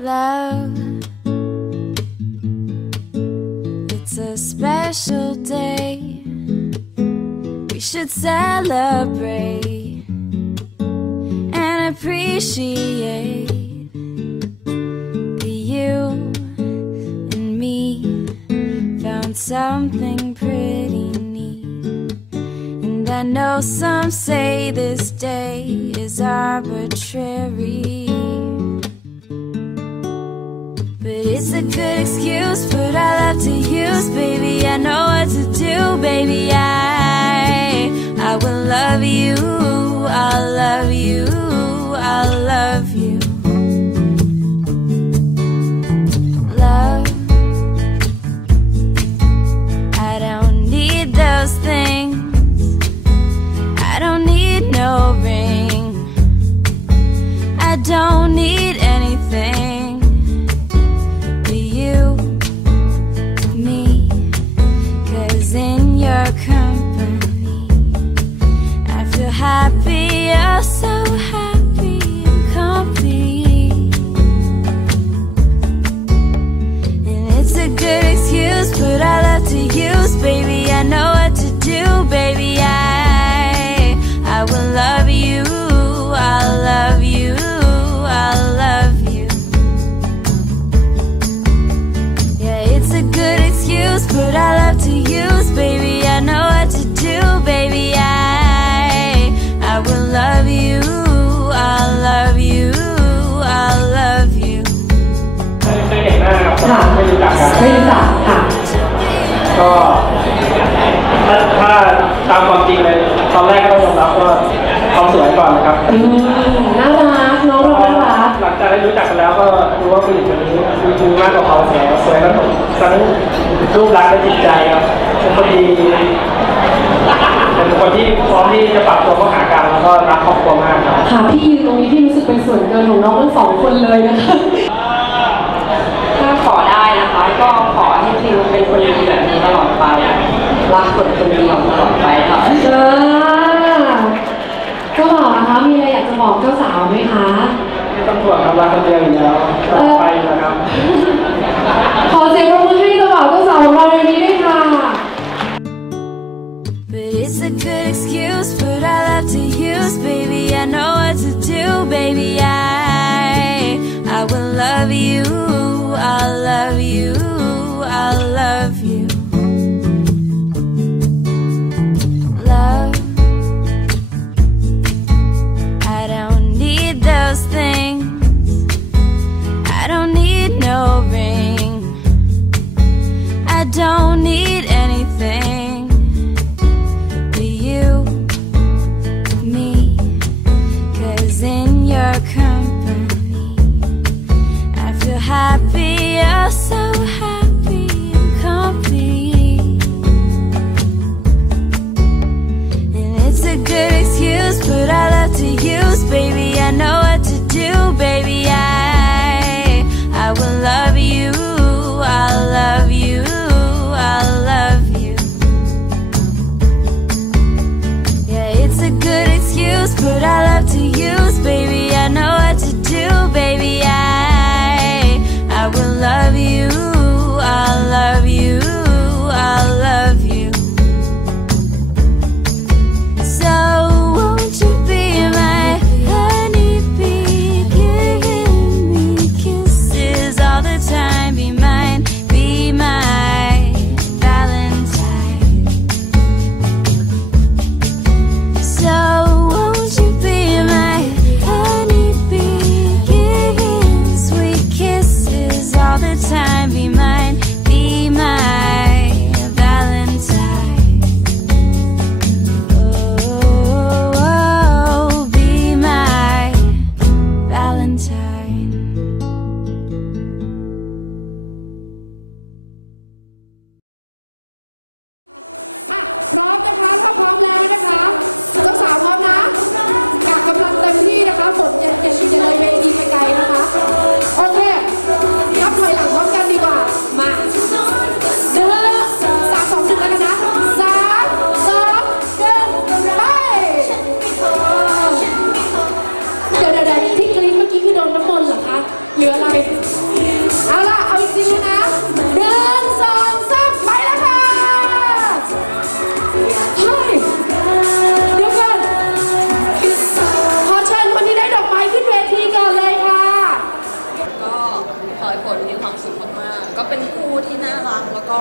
Love, it's a special day. We should celebrate and appreciate that you and me found something pretty neat. And I know some say this day is arbitrary, but it's a good excuse, put our love to use, baby. I know what to do, baby. I will love you, I'll love you, I'll love you. Love, I don't need those things, I don't need no ring, I don't need anything but you, me, 'cause in your company I feel happy, oh so happy and complete. And it's a good excuse, put our love to use, baby. I know what to do, baby. I will love you, I'll love you, I'll love you. Yeah, it's a good excuse, put our love to use, baby. I know what to do, baby. I will love you, I'll love you, I'll love you. ไม่เห็นหน้าครับไม่รู้จักกันไม่รู้จักค่ะก็ถ้าตามความจริงเลยตอนแรกก็ต้องยอมรับว่าเขาสวยก่อนนะครับน่ารักน้องน่ารักหลังจากได้รู้จักกันแล้วก็รู้ว่าผู้หญิงคนนี้มีมากกว่าเขาสวยแล้วทั้งรูปลักษณ์และจิตใจครับเป็นคนดีเป็นคนที่พร้อมที่จะปรับตัวเข้าหากันแล้วก็รักครอบครัวมากครับค่ะพี่ยืนตรงนี้พี่รู้สึกเป็นส่วนเกินของน้องทั้งสองคนเลยนะคะถ้าขอได้นะคะก็ขอให้พิวเป็นคนดีแบบนี้ตลอดไปรักคนคนเดียวตลอดไปค่ะเจ้าบ่าวนะคะมีอะไรอยากจะบอกเจ้าสาวไหมคะไม่ต้องห่วงครับรักคนเดียวอยู่แล้วไปนะครับขอเสียงปรบมือให้เจ้าบ่าวเจ้าสาวของเราในนี้ด้วยค่ะ But it's a good excuse, put our love to use, baby. I know what to do, baby. I will love you, I'll love you, I'll love you. Love, I don't need those things, I don't need no ring, I don't need anything but you, me, 'cause in your company I feel happy. เอาล่ะเอาอีกทีนะ1 2 3ไปแล้วค่ะเฮ้ยเดี๋ยวก่อนขอเชิญคนที่ได้ดอกไม้ขึ้นเวทีก่อนเลยค่ะ ก็ขอให้ฝนมีความสุขมากๆก็เป็นคู่ที่น่ารักแล้วก็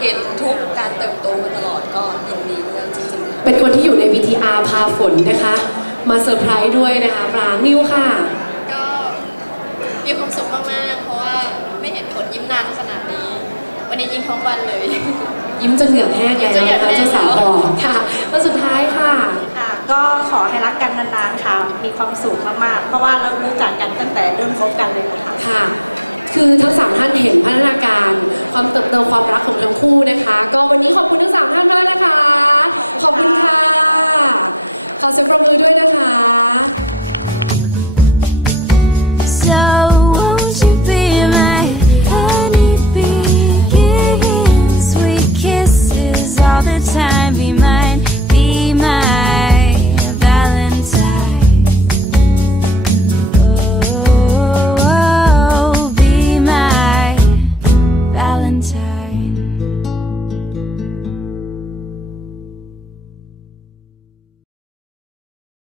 เห็นทุกการเติบโตมาตลอดก็ยินดีด้วยจริงๆ เป็นคนที่อยู่ใน VTR พาฝนนะคะ มาเซอร์ไพรส์ด้วยนะคะปรางนิวค่ะ ก็มีความสุขมากๆ เพราะว่าไม่เห็นฝนยิ้มนานขนาดนี้ วันนี้ยิ้มทั้งวันเลย ยิ้มจนเหงื่อแห้งแล้วนะคะเจ้าสาวบอกค่ะวันสุดท้ายค่ะ ค่ะก็ขอให้รักกันนานๆค่ะมีความสุขมากๆเพราะว่าเรารู้จักกันตั้งแต่เริ่มคบกันเลยนะคะ ค่ะ คือทั้ง3ท่านเห็นพัฒนาการความเติบโตความรักของทั้งคู่นะคะ ก็วันนี้ขอบคุณทั้ง3ท่านมากนะคะ ขอบคุณค่ะ ขอเสียงปรบมือด้วยนะคะ